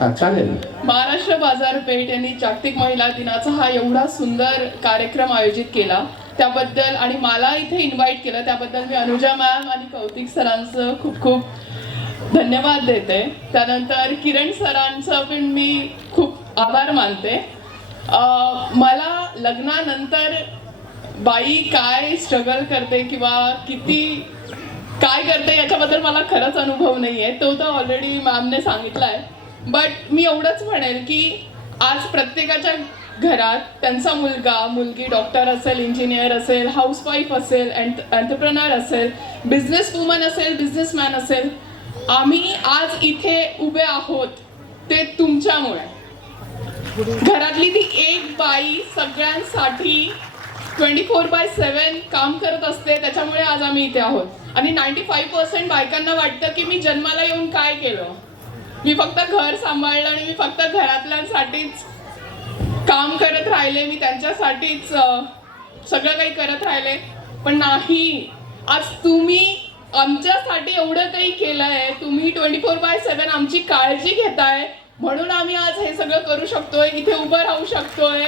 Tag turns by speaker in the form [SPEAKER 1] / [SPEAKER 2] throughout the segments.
[SPEAKER 1] चालेल.
[SPEAKER 2] महाराष्ट्र बाजारपेठ यांनी जागतिक महिला दिनाचा हा एवढा सुंदर कार्यक्रम आयोजित केला. त्याबद्दल आणि मला इथे इन्व्हाइट केलं त्याबद्दल मी अनुजा मॅम आणि कौतिक सरांचं खूप खूप धन्यवाद देते. त्यानंतर किरण सरांचं पण मी खूप आभार मानते. मला लग्नानंतर बाई काय स्ट्रगल करते किंवा किती काय करते याच्याबद्दल मला खरंच अनुभव नाही आहे तो तर ऑलरेडी मॅमने सांगितला आहे बट मी एवढंच म्हणेल की आज प्रत्येकाच्या घरात त्यांचा मुलगा मुलगी डॉक्टर असेल इंजिनियर असेल हाऊसवाईफ असेल एंटरप्रनर असेल बिझनेस वुमन असेल बिझनेसमॅन असेल आम्ही आज इथे उभे आहोत ते तुमच्यामुळे. घरातली ती एक बाई सगळ्यांसाठी ट्वेंटी फोर बाय सेवन काम करत असते त्याच्यामुळे आज आम्ही इथे आहोत. आणि नाईन्टी फाईव्ह पर्सेंट बायकांना वाटतं की मी जन्माला येऊन काय केलं? मी फक्त घर सांभाळलं आणि मी फक्त घरातल्यांसाठीच काम करत राहिले मी त्यांच्यासाठीच सगळं काही करत राहिले. पण नाही आज तुम्ही आमच्यासाठी एवढं काही केलंय तुम्ही ट्वेंटी फोर बाय सेवन आमची काळजी घेताय म्हणून आम्ही आज हे सगळं करू शकतोय इथे उभं राहू शकतोय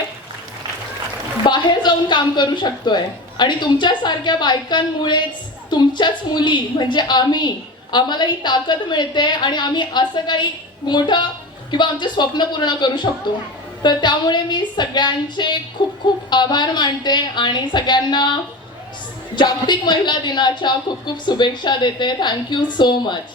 [SPEAKER 2] बाहेर जाऊन काम करू शकतोय. आणि तुमच्यासारख्या बायकांमुळेच तुमच्याच मुली म्हणजे आम्ही आम्हाला ही ताकद मिळते आणि आम्ही असं काही मोठं किंवा आमचे स्वप्न पूर्ण करू शकतो. तर त्यामुळे मी सगळ्यांचे खूप खूप आभार मानते आणि सगळ्यांना जागतिक महिला दिनाच्या खूप खूप शुभेच्छा देते. Thank you so much